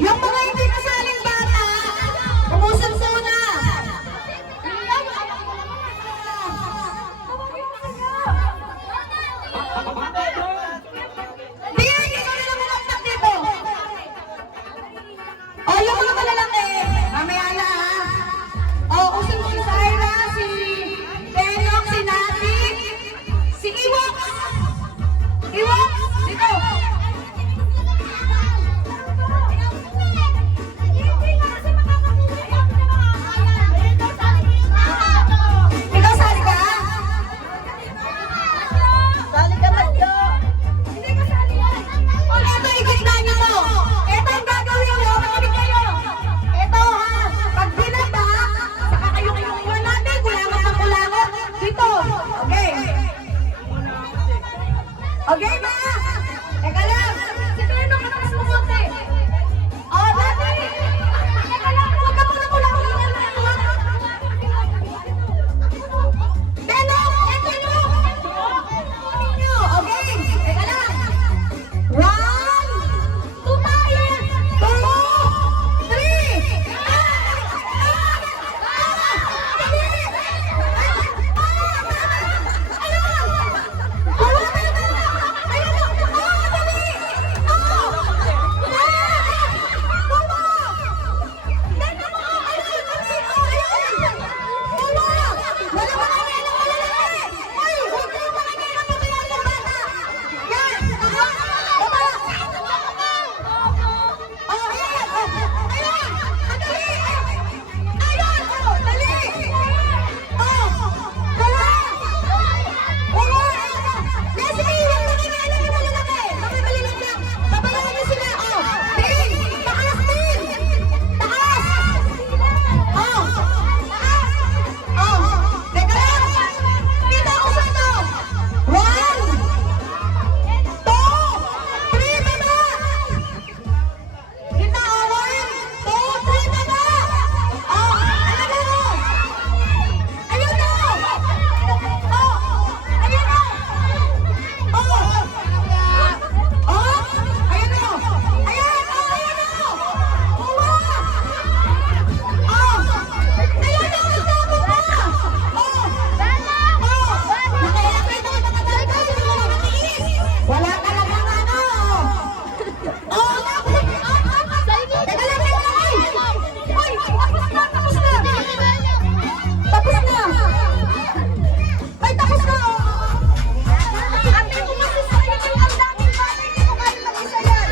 Yung mga hindi nasaling bata, umusap muna. Hindi ko na lang umaktak dito. O, yung mga malalaki, mamaya na ha. O, usap si Syra, si Benok, si Nati, si Iwok. Iwok, dito. Ikaw, sali ka? Sali ka, Madyo. Hindi ka sali. O, eto, ikot na niyo mo. Eto ang gagawin mo, makinig kayo. Eto ha, pag binaba, saka kayo iwan natin, kulangot ng kulangot. Dito, okay. Okay ba? Teka lang. Si Beno, katakas mo konti. O, Nati. Teka lang, huwag ka muna kulangot. Beno, eto nyo. Okay, teka lang. 1, 2 tayo. 2, 3. Wala talagang ano. Oh, teka lang, teka lang. Ay, tapos na. Tapos na. Ay, tapos na. Ate, umasis sa inyo. Ang daming bata. Hindi ko kaya mag-isa yan.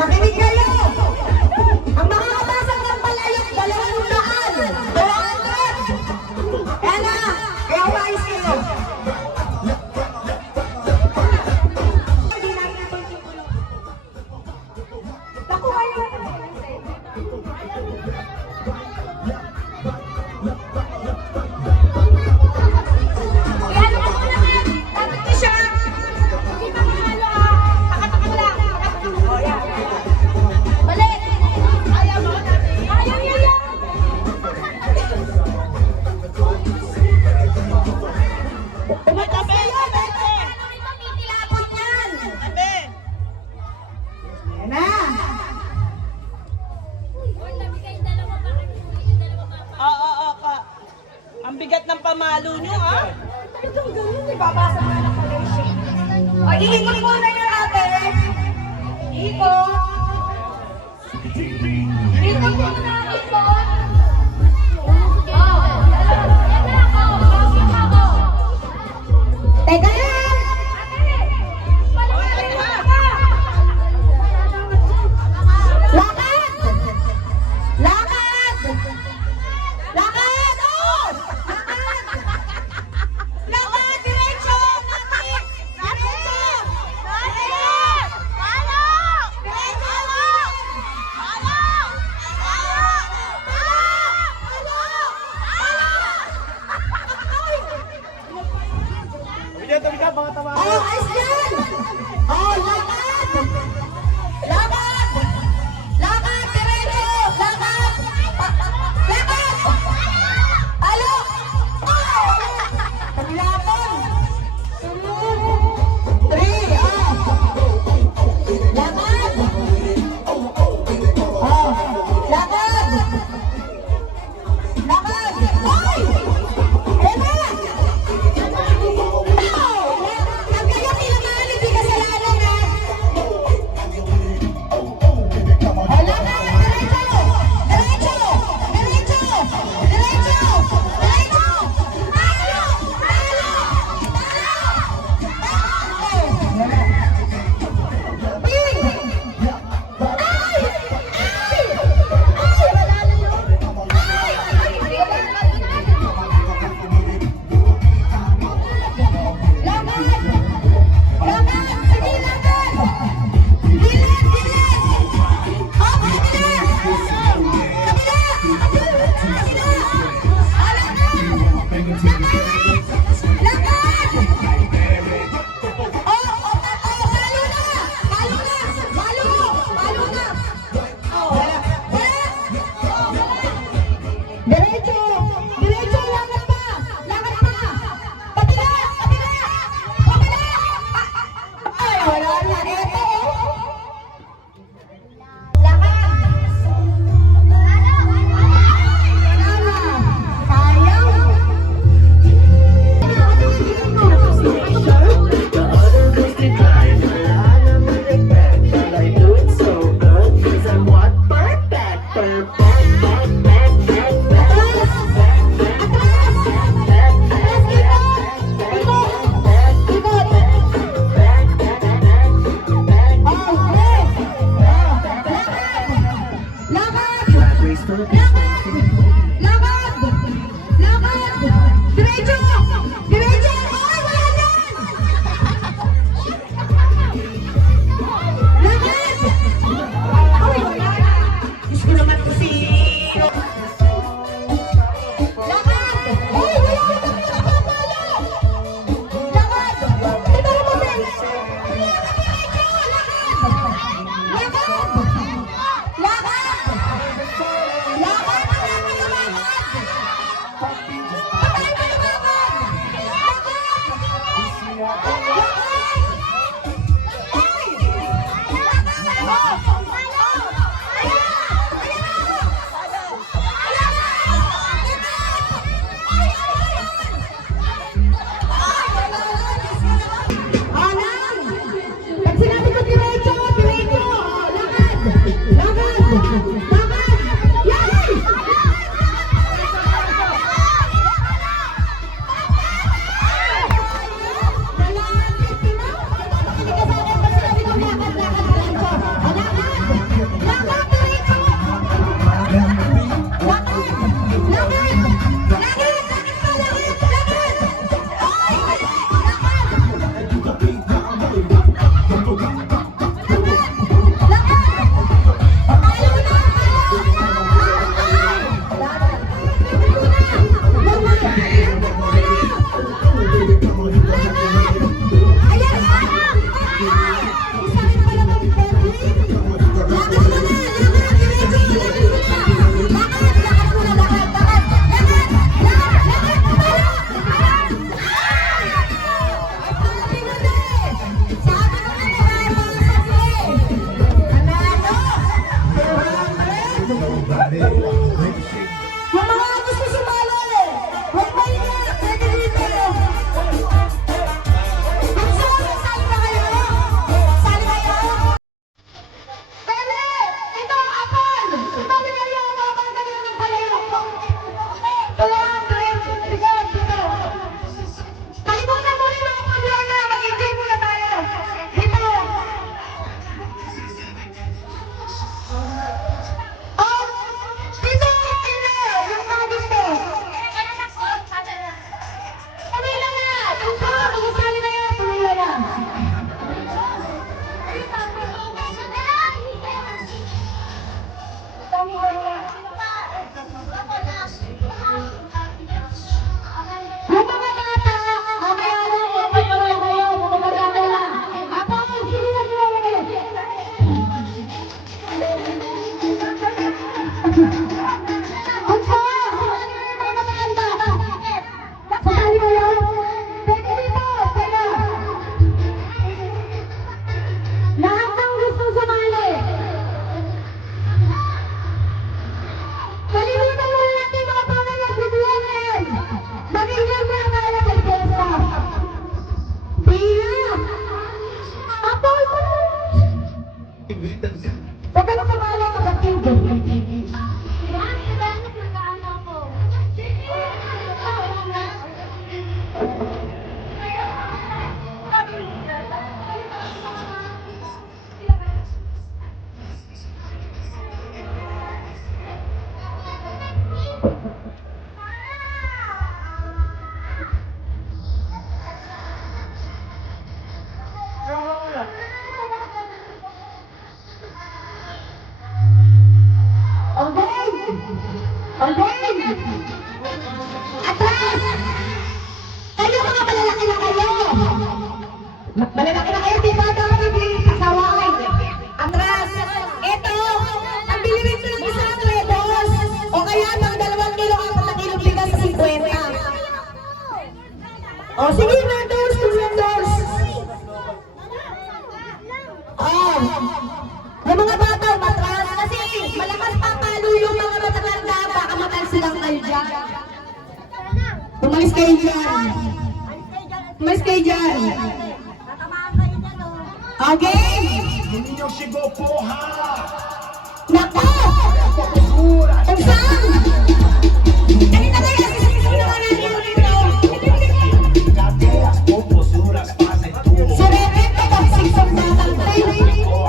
Makinig kayo. Ang makakapasang ng palayok, 200. 200. Yan na. Kaya umayos kayo. Naku, ayaw. Iano ka muna yan. Dapat ko siya. Hindi ka mahalo ah. Takatakang lang. O, yan. Balik. Ayaw mo. Ayaw yan yan. Tumatas kayo. Ano rin mamitilapon yan? Yan na. Oo, ka. Ang bigat ng pamalo nyo, ha? Itong ganun, ibabasa na ng college. O, iikot mo na yun, ate. Ikot. Ikot mo na, ikot. Teka lang. Lakad. Lakad. Lakad. Oh! Lakad, diretso. Diretso. Oh, ayos yan! Oh, lakad! Lakad! Lakad! Diretso! Lakad! Lakad! Alo! Paglaban! Pagkano ka ba lang kapatid? Atras! Kayo mga malalaki na kayo! Malalaki na kayo, di ba? Dapat kasaway. Atras! Ito! Ang bilirin ko ng isang tredos! O kaya ng 2 kilo, 4 kilo bigas sa 50. O sige, Mendos! Mendos! Yung mga bata, matras kasi malakas papalo yung mga matatanda, baka matal silang kalja. Umalis kayo dyan. Umalis kayo dyan. Okay? Hindi niyo sigo po ha! Nako! Kung saan? Kanina kayo kasi sa naman natin dito. Cadeas o posturas fazem tudo. Surrender ka ba? Sigsong batang tayo.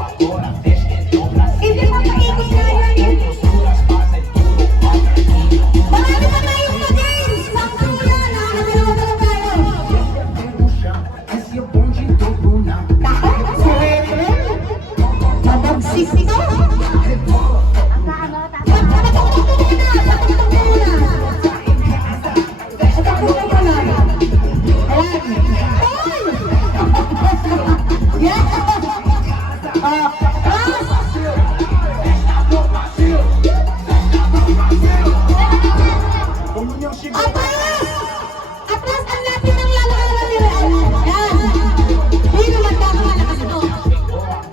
Agora deixa de dobrar. Hindi mo paikot na yun. Posturas fazem tudo. Marami pa tayong mag-games. Sakto yan. Nakakalawa tayo. No chão, esse é o bonde do Bruna. Nako, surrender. Mabagsik ito. União chegou. Atras ang natin ng lalakaran ni Real. Yan. Hindi naman kakalakas ito.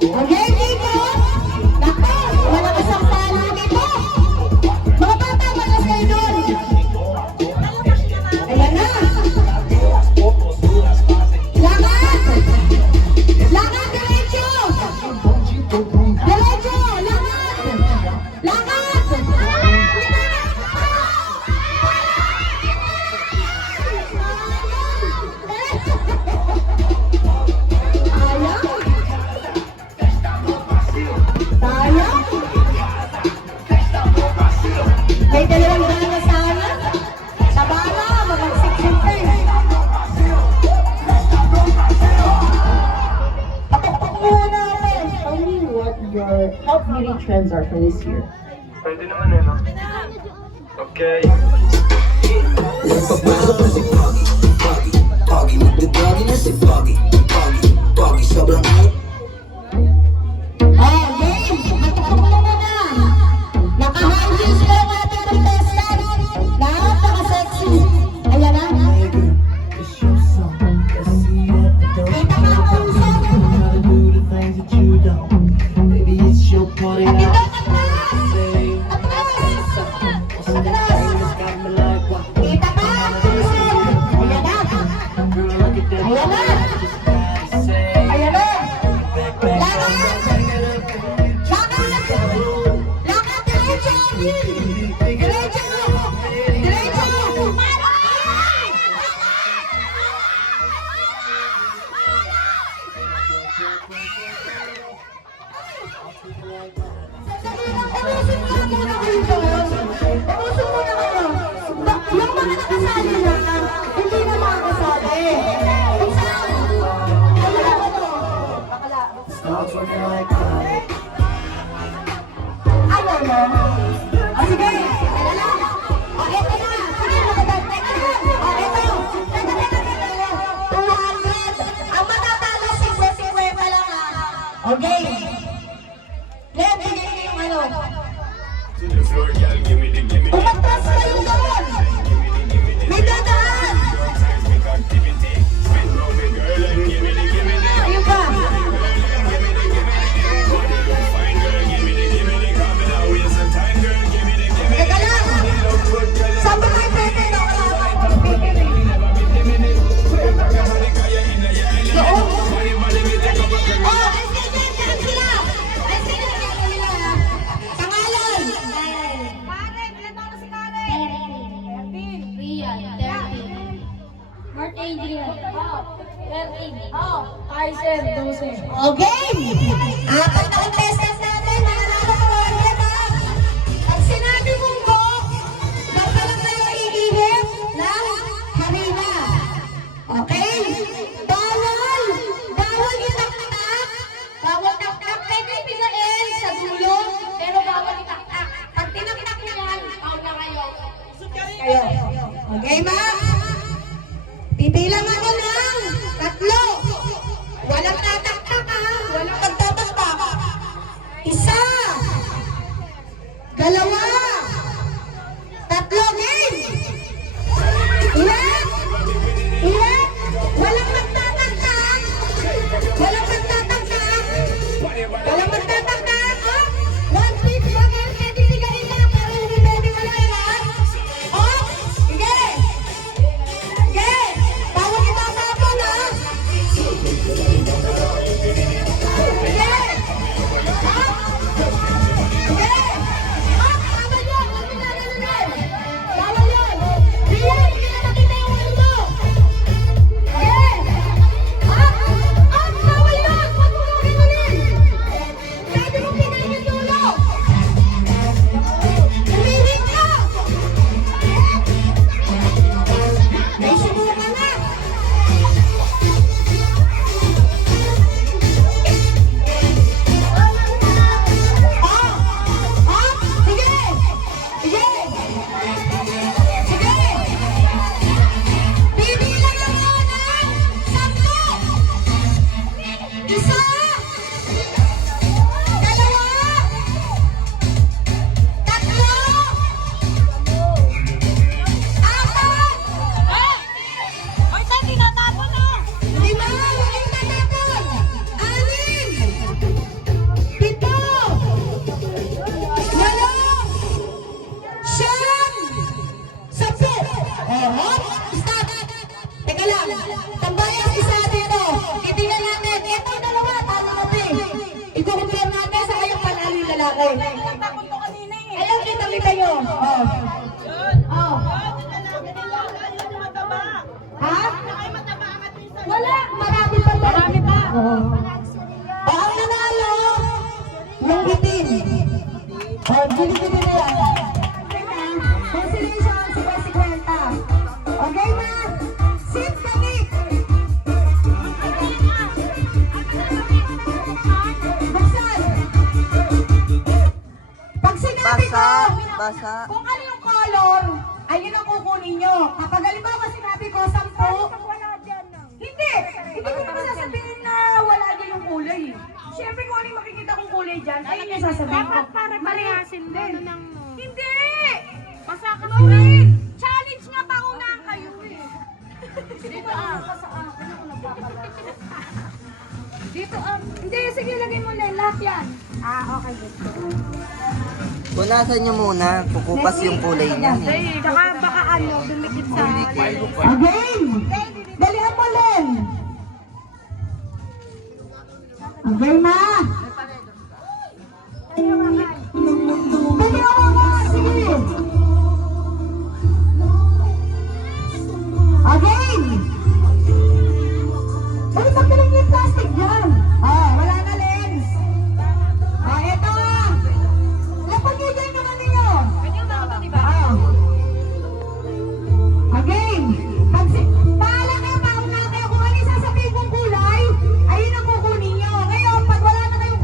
Okay, dito. Nako, malakas ang palo nito. Mga bata, malakas kayo doon. Ayan na. O posturas fazem Lakad. Lakad, diretso. bonde do Bruna. Diretso, lakad. Lakad. Sayang. May 2 na sana. Sa bala, mag-6 Patakpak muna natin. Tell me what your top beauty trends are for this year. Pwede naman eh, no? Okay. Foggy, with the doggy, that's it, foggy, foggy, foggy, sobrang out. Oh, game! Patakpak muna na. Naka-high heels pa yung ating contestant. Napaka-sexy. Ayan na. It's your song, let's see that the Kita ka ang puso. how to do the things that you don't. Baby, it's your party Ito, now. atras! Say, Atras! what's the thing that's got me like, wow. Kita ka ang puso. Ayan na. Girl, look at that. Ayan na. Just gotta say, Ayan na. back, back, Lakad! bring it up. Lakad! Lakad, diretso! Diretso! Diretso! Tapusin muna kayo doon. Tapusin muna kayo. Yung mga nakasali na, hindi na makakasali. Kung saan? Wala ko to. Bakala. Start working like that. Ayaw mo? O sige, teka lang. O eto na. Sige, matatag. Teka lang. O eto. Teka. 200. Ang matatalo, 60 lang ha. Okay. Then, bigay niyo yung ano. To the floor, girl, give me the Umatras kayo doon. May dadaan. seismic activity. Spin round the girl and give me the Ayun pa. fine girl, give me the coming out with some time, girl, give me the Teka lang. look good, girl. Saan ba kayo pwede na wala akong speaker eh? Doon. Oh, sige, dyan sila. Kaiser, 12. Okay! Apat na contestants natin, nanalo ko ulit ha. Pag sinabi mong go, basta lang kayo iihip ng harina. Okay? Bawal! Bawal itaktak! Bawal taktak! Pwede pisain sa dulo, pero bawal itaktak. Pag tinaktak nyo yan, out na kayo. Kayo. Okay, ma? Pipilang ako ng 3. Walang tataktak ha. Walang pagtataktak. 1, 2, 3, game! Ilan? Ilan? Walang magtataktak. Walang magtataktak. Walang magtataktak. Oh, 1 piece again. Pwede sigarin lang, pero hindi pwede wala yan. Oh, sige. Sige. Bawal itatapon ha. Sige. Bawal yun! Huwag mo gaganunin! Bawal yun! Rian, hindi na makita yung ulo mo! Sige! Bawal yun! Huwag mo gaganunin! Pwede mong pinain yung dulo! Umirit ka! May subukan na! Sige! Sige! Sige! Bibilang ako ng 10! 1, 2, 3, 4, 5, 6, 7, 8, 9, 10! Ay, tayo tinatapon na. 5, huwag tatapon! 6, 7, 8, 10! Stop! Teka lang, tambayang isa dito. Titingnan natin, itong dalawa, tama na ito eh. I-compare natin sa kayong panalo yung lalaki. Tapon ko kanina eh. Ayaw kita nyo. Oh. Yun. Oh. Yun yung mataba. Ha? Ay, mataba ang atin sa... Wala, marami pa. Marami pa. Oh. Ang nanalo, yung itim. Oh, gili-gili na yan. Consolation, 50. Okay, ma? Sit kami. Buksan. Pag sinabi ko, kung ano yung color, ayun ang kukunin nyo. Kapag halimbawa sinabi ko, 10, hindi. Hindi ko naman sasabihin na wala din yung kulay. Siyempre kung ano yung makikita kong kulay dyan, ayun yung sasabihin ko. Dapat para parehasin din. Hindi! Basta ka Challenge nga pa una kayo eh. Dito ka sa akin ako nagpapagal. Dito hindi, sige lagay mo na lahat yan. Okay, gusto. Punasan nyo muna, kukupas yung kulay niyan eh. Saka baka dumikit sa... Again! Dalihan mo, Len! Okay, ma! Dalihan mo, sige! Again! Uy, pagdaling yung plastic dyan! Wala na, lens! Eto! Lapag nyo dyan yung ano nyo! Again! Paala kayo, pauna kayo kung ano yung sasabihin kong kulay, ayun ang kukunin nyo. Ngayon, pag wala na kayong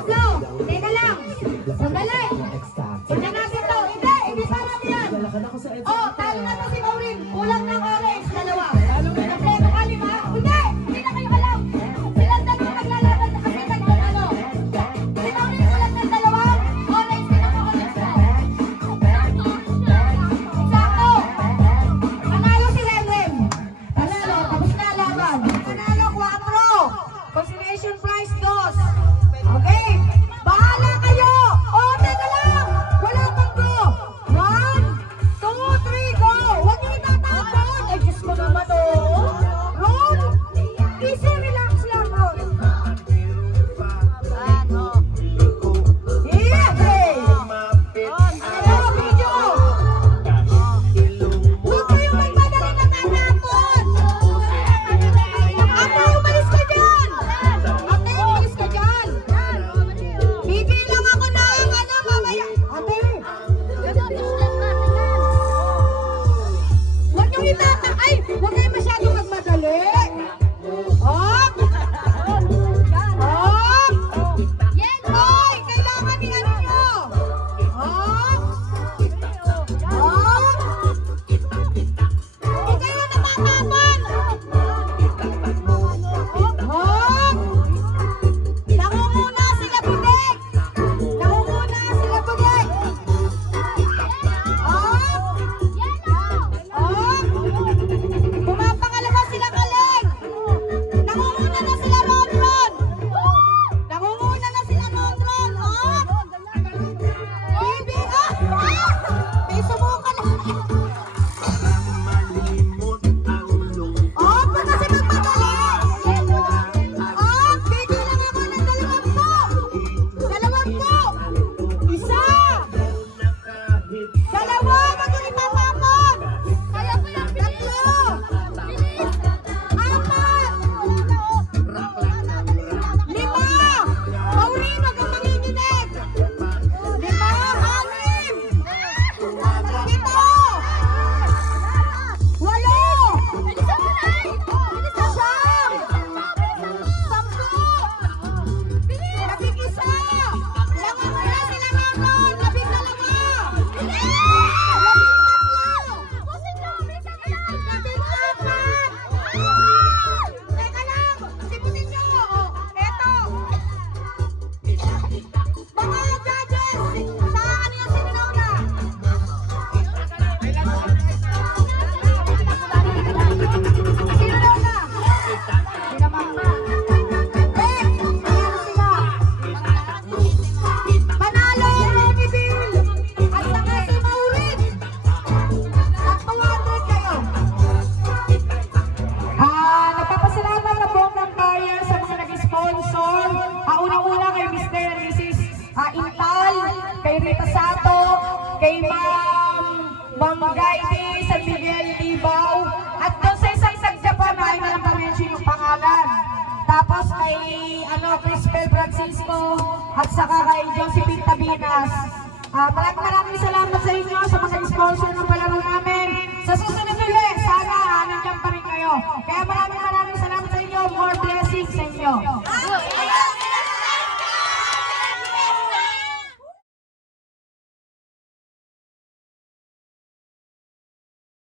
Tatlo. Teka lang. Sandali. Tignan natin to. Hindi para yan. Oh, talo na to si Maureen. Kulang ng orange. Dalawa. Kompleto ka, 5. Hindi na kayo alam. Silang dalawa naglalaban na kasi nagtatalo. Si Maureen kulang ng 2. Orange, tingnan mo orange mo. Sakto. Panalo si Renren. Panalo. Tapos na laban. Panalo 4. Consolation prize 2. Okay. Bahala kayo. Oh, teka lang. Wala pang go. 1, 2, 3, go. Huwag niyo itatapon. Ay, Diyos ko naman to. Ron. Easy, relax lang, Ron. Yeah, hey. Ano, video? Huwag kayong magmadali na tatapon. Ate, umalis ka dyan. Ate, umalis ka dyan. Bibilang ako ng ano, mamaya. Ate. Huwag niyong itata. Ay, huwag kayo masyadong magmadali. Hop. Hop. Hoy, kailangan ni ano nyo. Hop. Hop. Huwag kayo natatapon. Hop. Nangunguna sila Budek. Nangunguna sila Budek. Hop. Hop. Pumapangalawa sila Kaleng. Nangunguna na sila Rodron. Nangunguna na sila Rodron. Hop. Bibi. May sumuka na. Hop. Huwag kasi magmadali. Hop. Bibilang ako ng 20. 20. Isa. 2. Wag yung itatapon. 3. 4. 5. Maureen, wag kang manginginig. 5. 6. 7. Panalo, Ronnie Bill! At saka si Maureen! At 200 kayo! Nagpapasalamat na po ng bayan sa mga nag-sponsor. Unang-una kay Mr. and Mrs. Intal, kay Rita Sato, kay Ma'am Gaidi, San Miguel, Libaw, at doon sa isang Japan na ay nalang pa-mention yung pangalan. Tapos kay Crispel Francisco at saka kay Josephine Tabinas. Maraming salamat sa inyo sa mga sponsor ng palaro namin.